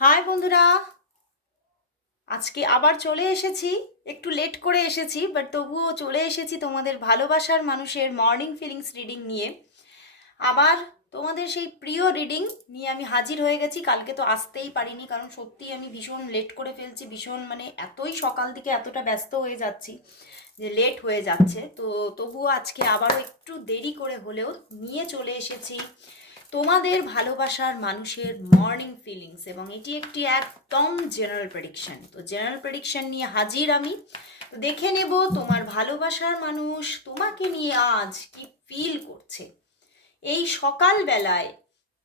High বন্ধুরা। আজকে আবার চলে এসেছি। একটু লেট করে এসেছি বাট তবুও চলে এসেছি তোমাদের ভালোবাসার মানুষের মর্নিং ফিলিংস রিডিং নিয়ে। আবার তোমাদের সেই প্রিয় রিডিং নিয়ে আমি হাজির হয়ে গেছি। কালকে তো আসতেই পারিনি, কারণ সত্যি আমি ভীষণ লেট করে ফেলছি, ভীষণ মানে এতই সকাল দিকে এতটা ব্যস্ত হয়ে যাচ্ছি যে লেট হয়ে যাচ্ছে। তো তবুও আজকে আবারও একটু দেরি করে হলেও নিয়ে চলে এসেছি। তোমাদের ভালোবাসার মানুষের মর্নিং ফিলিংস এবং এটি একটি একদম জেনারেল প্রেডিকশন তো জেনারেল প্রেডিকশন নিয়ে হাজির আমি। তো দেখে নেব তোমার ভালোবাসার মানুষ তোমাকে নিয়ে আজ কি ফিল করছে। এই সকালবেলায়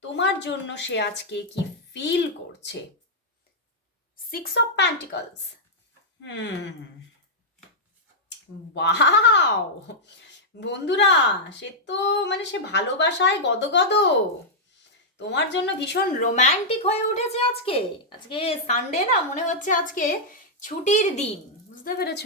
তোমার জন্য সে আজকে কি ফিল করছে। Six of pentacles hmm. Wow বন্ধুরা, সে তো মানে সে ভালোবাসায় গদগদ। তোমার জন্য ভীষণ রোম্যান্টিক হয়ে উঠেছে আজকে। আজকে সানডে না, মনে হচ্ছে আজকে ছুটির দিন, বুঝতে পেরেছ?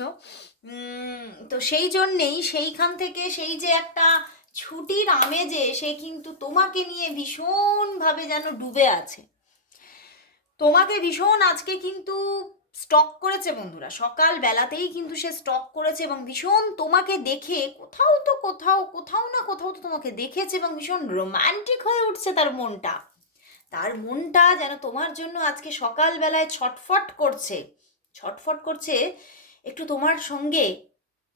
তো সেই জন্যেই সেইখান থেকে সেই যে একটা ছুটির আমেজে সে কিন্তু তোমাকে নিয়ে ভীষণভাবে যেন ডুবে আছে। তোমাকে ভীষণ আজকে কিন্তু স্টক করেছে বন্ধুরা। সকাল বেলাতেই কিন্তু সে স্টক করেছে এবং ভীষণ তোমাকে দেখে কোথাও তো কোথাও কোথাও না কোথাও তো তোমাকে দেখেছে এবং ভীষণ রোমান্টিক হয়ে উঠছে তার মনটা। তার মনটা যেন তোমার জন্য আজকে সকালবেলায় ছটফট করছে। ছটফট করছে একটু তোমার সঙ্গে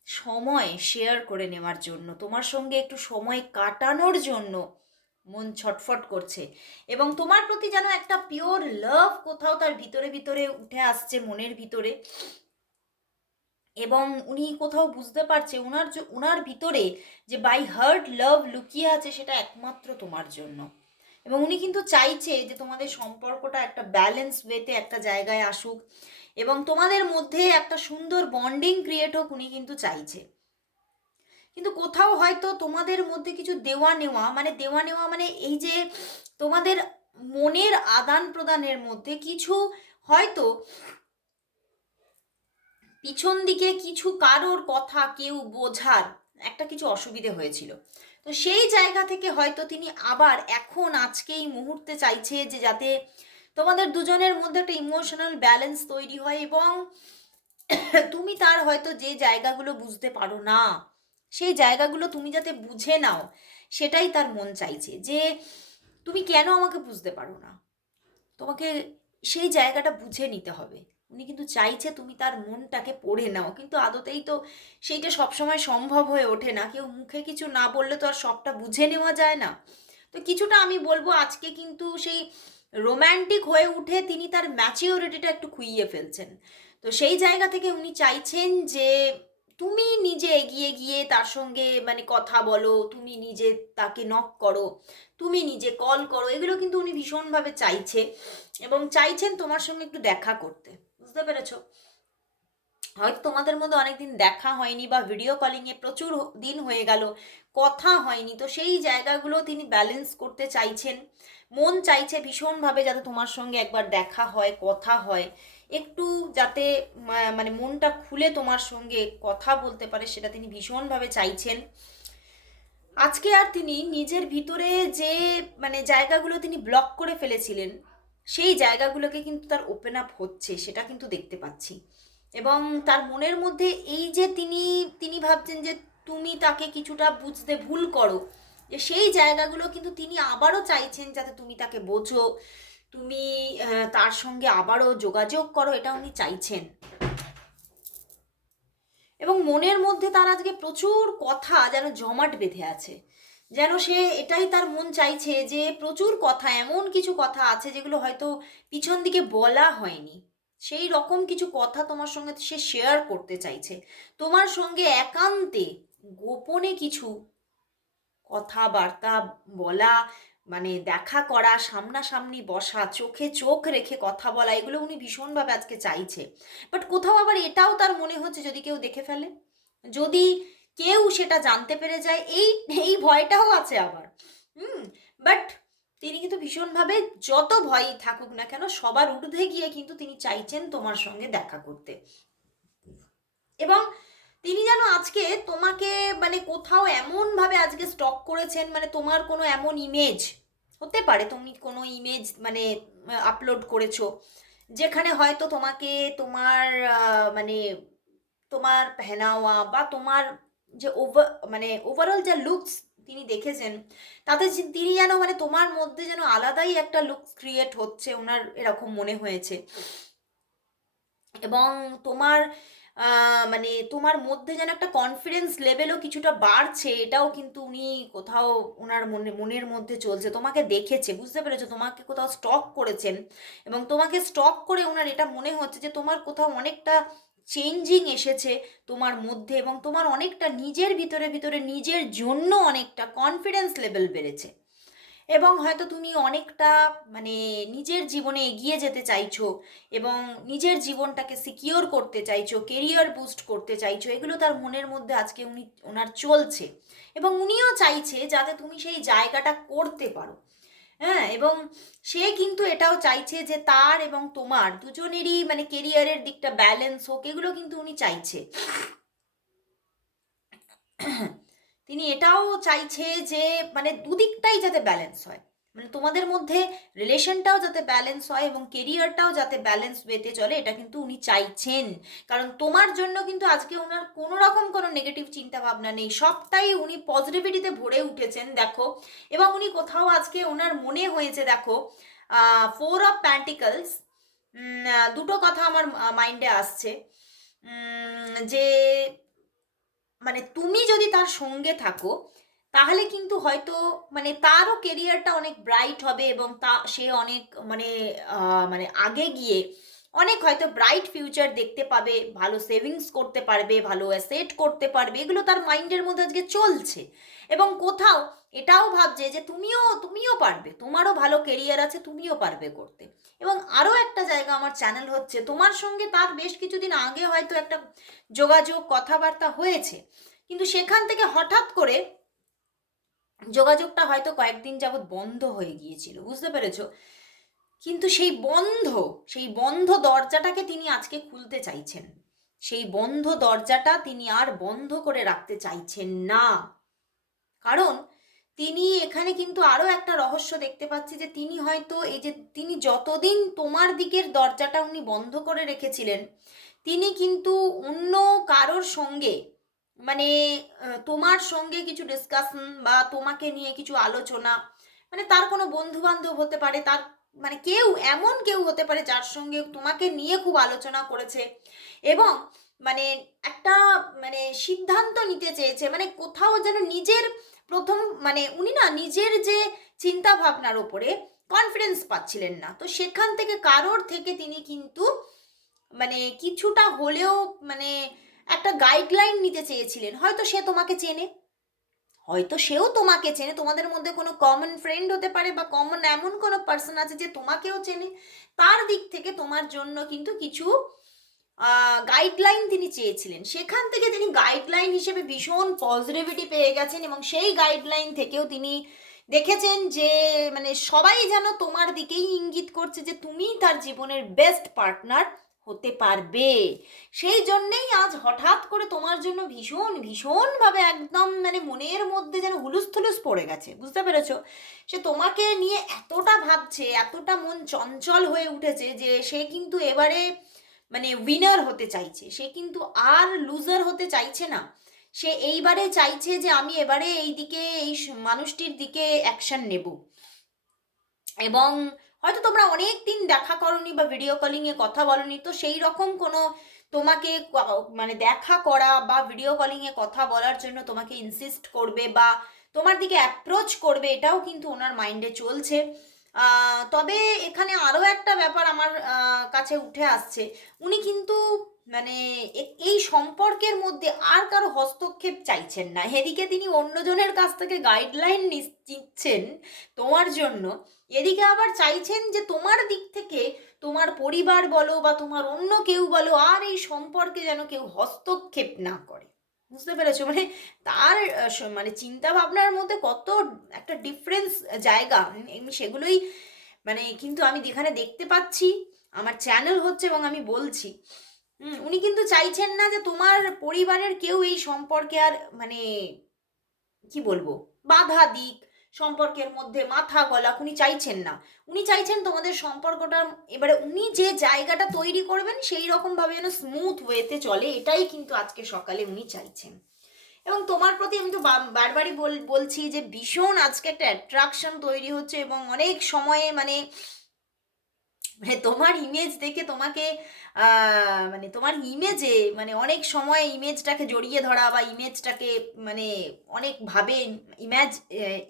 সময় শেয়ার করে নেওয়ার জন্য, তোমার সঙ্গে একটু সময় কাটানোর জন্য। মন ছটফট করছে। এবং তোমার প্রতি যেন একটা পিওর লাভ কোথাও তার ভিতরে ভিতরে উঠে আসছে মনের ভিতরে। এবং উনি কোথাও বুঝতে পারছে ওনার যে ওনার ভিতরে যে বাই হার্ট লাভ লুকিয়ে আছে সেটা একমাত্র তোমার জন্য। এবং উনি কিন্তু চাইছে যে তোমাদের সম্পর্কটা একটা ব্যালেন্স ওয়েতে একটা জায়গায় আসুক। এবং তোমাদের মধ্যে একটা সুন্দর বন্ডিং ক্রিয়েট হোক উনি কিন্তু চাইছে। কিন্তু কোথাও হয়তো তোমাদের মধ্যে কিছু দেওয়া নেওয়া মানে দেওয়া নেওয়া মানে এই যে তোমাদের মনের আদান প্রদানের মধ্যে কিছু হয়তো পিছন দিকে কিছু কারোর কথা কেউ বোঝার একটা কিছু অসুবিধে হয়েছিল। তো সেই জায়গা থেকে হয়তো তিনি আবার এখন আজকে এই মুহূর্তে চাইছে যে যাতে তোমাদের দুজনের মধ্যে একটা ইমোশনাল ব্যালেন্স তৈরি হয় এবং তুমি তার হয়তো যে জায়গাগুলো বুঝতে পারো না সেই জায়গাগুলো তুমি যাতে বুঝে নাও, সেটাই তার মন চাইছে যে তুমি কেন আমাকে বুঝতে পারো না? তোমাকে সেই জায়গাটা বুঝে নিতে হবে। উনি কিন্তু চাইছে তুমি তার মনটাকে পড়ে নাও। কিন্তু আদতেই তো সেইটা সবসময় সম্ভব হয়ে ওঠে না। কেউ মুখে কিছু না বললে তো আর সবটা বুঝে নেওয়া যায় না। তো কিছুটা আমি বলব আজকে কিন্তু সেই রোম্যান্টিক হয়ে উঠে তিনি তার ম্যাচিওরিটিটা একটু খুইয়ে ফেলছেন। তো সেই জায়গা থেকে উনি চাইছেন যে তুমি নিজে এগিয়ে গিয়ে তার সঙ্গে মানে কথা বলো, তুমি নিজে তাকে নক করো, তুমি নিজে কল করো, এগুলো কিন্তু উনি ভীষণভাবে চাইছে এবং চাইছেন তোমার সঙ্গে একটু দেখা করতে। বুঝতে পেরেছ? হয়তো তোমাদের মধ্যে অনেকদিন দেখা হয়নি বা ভিডিও কলিংয়ে প্রচুর দিন হয়ে গেল, কথা হয়নি, তো সেই জায়গাগুলো তিনি ব্যালেন্স করতে চাইছেন। মন চাইছে ভীষণভাবে যাতে তোমার সঙ্গে একবার দেখা হয়, কথা হয়। একটু যাতে মানে মনটা খুলে তোমার সঙ্গে কথা বলতে পারে, সেটা তিনি ভীষণভাবে চাইছেন। আজকে আর তিনি নিজের ভিতরে যে মানে জায়গাগুলো তিনি ব্লক করে ফেলেছিলেন, সেই জায়গাগুলোকে কিন্তু তার ওপেন আপ হচ্ছে, সেটা কিন্তু দেখতে পাচ্ছি। এবং তার মনের মধ্যে এই যে তিনি তিনি ভাবছেন যে তুমি তাকে কিছুটা বুঝতে ভুল করো, যে সেই জায়গাগুলো কিন্তু তিনি আবারও চাইছেন যাতে তুমি তাকে বোঝো। তুমি তার সঙ্গে আবারও যোগাযোগ করো, এটা উনি চাইছেন। এবং মনের মধ্যে তার আজকে প্রচুর কথা যেন জমাট বেঁধে আছে। যেন সে এটাই তার মন চাইছে যে প্রচুর কথা, এমন কিছু কথা আছে যেগুলো হয়তো পিছন দিকে বলা হয়নি। সেই রকম কিছু কথা তোমার সঙ্গে সে শেয়ার করতে চাইছে। তোমার সঙ্গে একান্তে গোপনে কিছু কথাবার্তা বলা মানে দেখা করা, সামনাসামনি বসা, চোখে চোখ রেখে কথা বলা, এগুলো উনি ভীষণভাবে আজকে চাইছে। বাট কোথাও আবার এটাও তার মনে হচ্ছে যদি কেউ দেখে ফেলে। যদি কেউ সেটা জানতে পেরে যায়, এই এই ভয়টাও আছে আবার। হুম, বাট তিনি কিন্তু ভীষণভাবে যত ভয়ই থাকুক না কেন, সবার ঊর্ধ্বে গিয়ে কিন্তু তিনি চাইছেন তোমার সঙ্গে দেখা করতে। এবং তিনি যেন আজকে তোমাকে মানে কোথাও এমনভাবে আজকে স্টক করেছেন মানে তোমার কোনো এমন ইমেজ হতে পারে তুমি কোনো ইমেজ মানে আপলোড করেছ, যেখানে হয়তো তোমাকে তোমার মানে তোমার পেহনাওয়া বা তোমার যে ওভার মানে ওভারঅল যা লুকস তিনি দেখেছেন, তাতে তিনি যেন মানে তোমার মধ্যে যেন আলাদাই একটা লুকস ক্রিয়েট হচ্ছে, ওনার এরকম মনে হয়েছে। এবং তোমার মানে তোমার মধ্যে যেন একটা কনফিডেন্স লেভেলও কিছুটা বাড়ছে, এটাও কিন্তু উনি কোথাও ওনার মনে, মনের মধ্যে চলছে, তোমাকে দেখেছে, বুঝতে পেরেছ? তোমাকে কোথাও স্টক করেছেন এবং তোমাকে স্টক করে ওনার এটা মনে হচ্ছে যে তোমার কোথাও অনেকটা চেঞ্জিং এসেছে তোমার মধ্যে এবং তোমার অনেকটা নিজের ভিতরে ভিতরে নিজের জন্য অনেকটা কনফিডেন্স লেভেল বেড়েছে। এবং হয়তো তুমি অনেকটা মানে নিজের জীবনে এগিয়ে যেতে চাইছো এবং নিজের জীবনটাকে সিকিওর করতে চাইছো কেরিয়ার বুস্ট করতে চাইছো, এগুলো তার মনের মধ্যে আজকে উনি, ওনার চলছে এবং উনিও চাইছে যাতে তুমি সেই জায়গাটা করতে পারো। হ্যাঁ এবং সে কিন্তু এটাও চাইছে যে তার এবং তোমার দুজনেরই মানে কেরিয়ারের দিকটা ব্যালেন্স হোক, এগুলো কিন্তু উনি চাইছে। তিনি এটাও চাইছে যে মানে দুদিকটাই যাতে ব্যালেন্স হয়। মানে তোমাদের মধ্যে রিলেশনটাও যাতে ব্যালেন্স হয় এবং কেরিয়ারটাও যাতে ব্যালেন্স ওয়েতে চলে, এটা কিন্তু উনি চাইছেন। কারণ তোমার জন্য কিন্তু আজকে ওনার কোনো রকম কোনো নেগেটিভ চিন্তা ভাবনা নেই। সবটাই উনি পজিটিভিটিতে ভরে উঠেছেন, দেখো। এবং উনি কোথাও আজকে ওনার মনে হয়েছে, দেখো ফোর অফ প্যান্টিকলস দুটো কথা আমার মাইন্ডে আসছে। যে মানে তুমি যদি তার সঙ্গে থাকো, তাহলে কিন্তু হয়তো মানে তারও কেরিয়ারটা অনেক ব্রাইট হবে এবং তা, সে অনেক মানে মানে আগে গিয়ে অনেক হয়তো ব্রাইট ফিউচার দেখতে পাবে, ভালো সেভিংস করতে পারবে, ভালো অ্যাসেট করতে পারবে, এগুলো তার মাইন্ডের মধ্যে আজকে চলছে। এবং কোথাও এটাও ভাবছে যে তুমিও তুমিও পারবে, তোমারও ভালো কেরিয়ার আছে, তুমিও পারবে করতে। এবং আরও একটা জায়গা আমার চ্যানেল হচ্ছে, তোমার সঙ্গে তার বেশ কিছুদিন আগে হয়তো একটা যোগাযোগ কথাবার্তা হয়েছে। কিন্তু সেখান থেকে হঠাৎ করে যোগাযোগটা হয়তো কয়েকদিন যাবৎ বন্ধ হয়ে গিয়েছিল, বুঝতে পেরেছ? কিন্তু সেই বন্ধ সেই বন্ধ দরজাটাকে তিনি আজকে খুলতে চাইছেন। সেই বন্ধ দরজাটা তিনি আর বন্ধ করে রাখতে চাইছেন না। কারণ তিনি এখানে কিন্তু আরও একটা রহস্য দেখতে পাচ্ছি যে তিনি হয়তো এই যে তিনি যতদিন তোমার দিকের দরজাটা উনি বন্ধ করে রেখেছিলেন, তিনি কিন্তু অন্য কারোর সঙ্গে মানে তোমার সঙ্গে কিছু ডিসকাশন বা তোমাকে নিয়ে কিছু আলোচনা মানে তার কোনো বন্ধু বান্ধব হতে পারে, তার মানে কেউ এমন কেউ হতে পারে যার সঙ্গে তোমাকে নিয়ে খুব আলোচনা করেছে এবং মানে একটা মানে সিদ্ধান্ত নিতে চেয়েছে। মানে কোথাও যেন নিজের প্রথম মানে উনি না নিজের যে চিন্তা ভাবনার ওপরে কনফিডেন্স পাচ্ছিলেন না। তো সেখান থেকে কারোর থেকে তিনি কিন্তু মানে কিছুটা হলেও মানে একটা গাইডলাইন নিতে চেয়েছিলেন। হয়তো সে তোমাকে চেনে। হয়তো সেও তোমাকে চেনে, তোমাদের মধ্যে কোনো কমন ফ্রেন্ড হতে পারে বা কমন এমন কোনো পার্সন আছে যে তোমাকেও চেনে। তার দিক থেকে তোমার জন্য কিন্তু কিছু গাইডলাইন তিনি চেয়েছিলেন। সেখান থেকে তিনি গাইডলাইন হিসেবে ভীষণ পজিটিভিটি পেয়ে গেছেন এবং সেই গাইডলাইন থেকেও তিনি দেখেছেন যে মানে সবাই যেন তোমার দিকেই ইঙ্গিত করছে যে তুমিই তার জীবনের বেস্ট পার্টনার হতে পারবে। সেই জন্যেই আজ হঠাৎ করে তোমার জন্য ভীষণ, ভীষণভাবে একদম মানে মনের মধ্যে যেন হুলুস থুলুস পড়ে গেছে, বুঝতে পেরেছ? সে তোমাকে নিয়ে এতটা ভাবছে, এতটা মন চঞ্চল হয়ে উঠেছে যে সে কিন্তু এবারে মানে উইনার হতে চাইছে, সে কিন্তু আর লুজার হতে চাইছে না। সে এইবারে চাইছে যে আমি এবারে এই দিকে, এই মানুষটির দিকে অ্যাকশন নেব। এবং হয়তো তোমরা অনেক দিন দেখা করনি বা ভিডিও কলিংয়ে কথা বলনি, তো সেই রকম কোনো তোমাকে মানে দেখা করা বা ভিডিও কলিংয়ে কথা বলার জন্য তোমাকে ইনসিস্ট করবে বা তোমার দিকে অ্যাপ্রোচ করবে, এটাও কিন্তু ওনার মাইন্ডে চলছে। তবে এখানে আরও একটা ব্যাপার আমার কাছে উঠে আসছে। উনি কিন্তু মানে এই সম্পর্কের মধ্যে আর কারও হস্তক্ষেপ চাইছেন না। এদিকে তিনি অন্যজনের কাছ থেকে গাইডলাইন নিচ্ছেন তোমার জন্য। এদিকে আবার চাইছেন যে তোমার দিক থেকে তোমার পরিবার বলো বা তোমার অন্য কেউ বলো, আর এই সম্পর্কে যেন কেউ হস্তক্ষেপ না করে। বুঝতে পেরেছ? মানে তার মানে চিন্তা ভাবনার মধ্যে কত একটা ডিফারেন্স জায়গা। সেগুলোই মানে কিন্তু আমি যেখানে দেখতে পাচ্ছি, আমার চ্যানেল হচ্ছে এবং আমি বলছি। উনি কিন্তু চাইছেন না যে তোমার পরিবারের কেউ এই সম্পর্কে আর মানে কি বলব, বাধা দিক, সম্পর্কের মধ্যে মাথা গলা উনি চাইছেন না। উনি চাইছেন তোমাদের সম্পর্কটা, এবারে উনি যে জায়গাটা তৈরি করবেন, সেই রকমভাবে যেন স্মুথ ওয়েতে চলে, এটাই কিন্তু আজকে সকালে উনি চাইছেন। এবং তোমার প্রতি আমি তো বারবারই বলছি যে ভীষণ আজকে একটা অ্যাট্রাকশন তৈরি হচ্ছে এবং অনেক সময়ে মানে মানে তোমার ইমেজ দেখে তোমাকে মানে তোমার ইমেজে মানে অনেক সময় ইমেজটাকে জড়িয়ে ধরা বা ইমেজটাকে মানে অনেকভাবে ইম্যাজ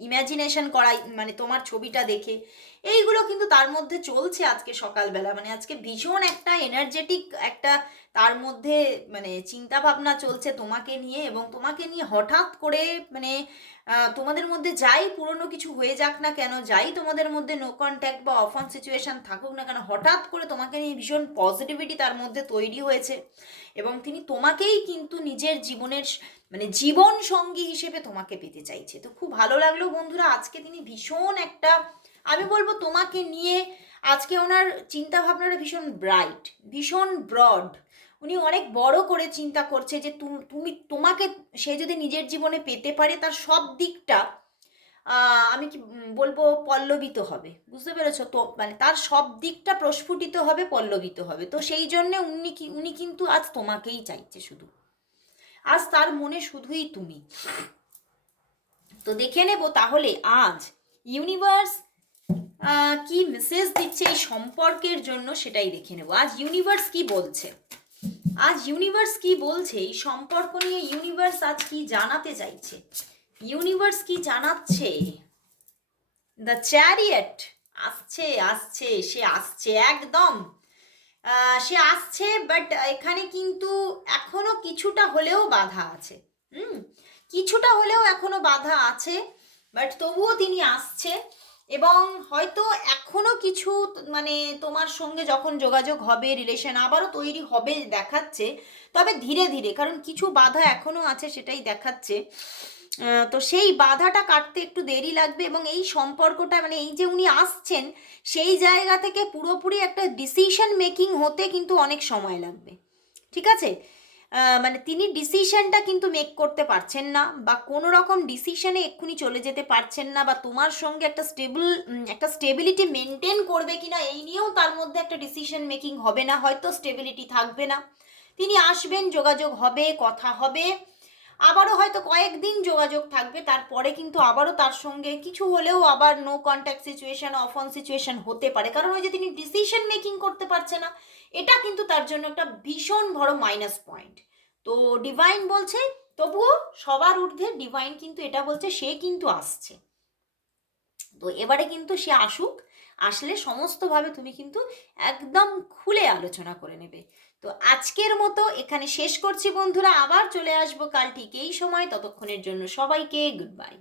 ইম্যাজিনেশন করা মানে তোমার ছবিটা দেখে। এইগুলো কিন্তু তার মধ্যে চলছে আজকে সকালবেলা। মানে আজকে ভীষণ একটা এনার্জেটিক একটা তার মধ্যে মানে চিন্তা ভাবনা চলছে তোমাকে নিয়ে এবং তোমাকে নিয়ে হঠাৎ করে মানে তোমাদের মধ্যে যাই পুরনো কিছু হয়ে যাক না কেন, যাই তোমাদের মধ্যে নো কন্ট্যাক্ট বা অফন সিচুয়েশন থাকুক না কেন, হঠাৎ করে তোমাকে নিয়ে ভীষণ পজিটিভিটি তার মধ্যে তৈরি হয়েছে এবং তিনি তোমাকেই কিন্তু নিজের জীবনের মানে জীবন সঙ্গী হিসেবে তোমাকে পেতে চাইছে। তো খুব ভালো লাগল বন্ধুরা, আজকে তিনি ভীষণ একটা আমি বলব তোমাকে নিয়ে আজকে ওনার চিন্তা ভাবনাটা ভীষণ ব্রাইট ভীষণ ব্রড উনি অনেক বড় করে চিন্তা করছে যে তুম- তুমি, তোমাকে সে যদি নিজের জীবনে পেতে পারে তার সব দিকটা আমি কি বলব পল্লবিত হবে। বুঝতে পেরেছ? তো মানে তার সব দিকটা প্রস্ফুটিত হবে, পল্লবিত হবে। তো সেই জন্যে উনি কি, উনি কিন্তু আজ তোমাকেই চাইছে শুধু। আজ তার মনে শুধুই তুমি। তো দেখে নেব তাহলে আজ ইউনিভার্স কি মেসেজ দিচ্ছে এই সম্পর্কের জন্য সেটাই দেখে নেব। আজ ইউনিভার্স কি বলছে? আজ ইউনিভার্স কি বলছে? এই সম্পর্ক নিয়ে ইউনিভার্স আজ কি জানাতে চাইছে? ইউনিভার্স কি জানাচ্ছে? দ্য চ্যারিয়েট আসছে আসছে, সে আসছে একদম। সে আসছে বাট এখানে কিন্তু এখনও কিছুটা হলেও বাধা আছে। হুম, কিছুটা হলেও এখনও বাধা আছে বাট তবুও তিনি আসছে। এবং হয়তো এখনও কিছু মানে তোমার সঙ্গে যখন যোগাযোগ হবে রিলেশন আবারও তৈরি হবে দেখাচ্ছে। তবে ধীরে ধীরে, কারণ কিছু বাধা এখনও আছে সেটাই দেখাচ্ছে। তো সেই বাধাটা কাটতে একটু দেরি লাগবে এবং এই সম্পর্কটা মানে এই যে উনি আসছেন, সেই জায়গা থেকে পুরোপুরি একটা ডিসিশন মেকিং হতে কিন্তু অনেক সময় লাগবে। ঠিক আছে? মানে তিনি ডিসিশনটা কিন্তু মেক করতে পারছেন না বা কোনো রকম ডিসিশনে এক্ষুনি চলে যেতে পারছেন না বা তোমার সঙ্গে একটা স্টেবল একটা স্টেবিলিটি মেনটেন করবে কিনা এই নিয়েও তার মধ্যে একটা ডিসিশন মেকিং হবে না, হয়তো স্টেবিলিটি থাকবে না। তিনি আসবেন, যোগাযোগ হবে, কথা হবে। আবারও হয়তো কয়েকদিন যোগাযোগ থাকবে, তারপরে কিন্তু আবারও তার সঙ্গে কিছু হলেও আবার no contact situation off on situation হতে পারে। কারণ ওই যে তিনি ডিসিশন মেকিং করতে পারছে না এটা কিন্তু তার জন্য একটা ভীষণ বড় মাইনাস পয়েন্ট তো ডিভাইন বলছে, তবুও সবার ঊর্ধ্বে ডিভাইন কিন্তু এটা বলছে সে কিন্তু আসছে। তো এবারে কিন্তু সে আসুক, আসলে সমস্তভাবে তুমি কিন্তু একদম খুলে আলোচনা করে নেবে। তো আজকের মতো এখানে শেষ করছি বন্ধুরা, আবার চলে আসব কাল ঠিক এই সময়, ততক্ষণের জন্য সবাইকে গুড বাই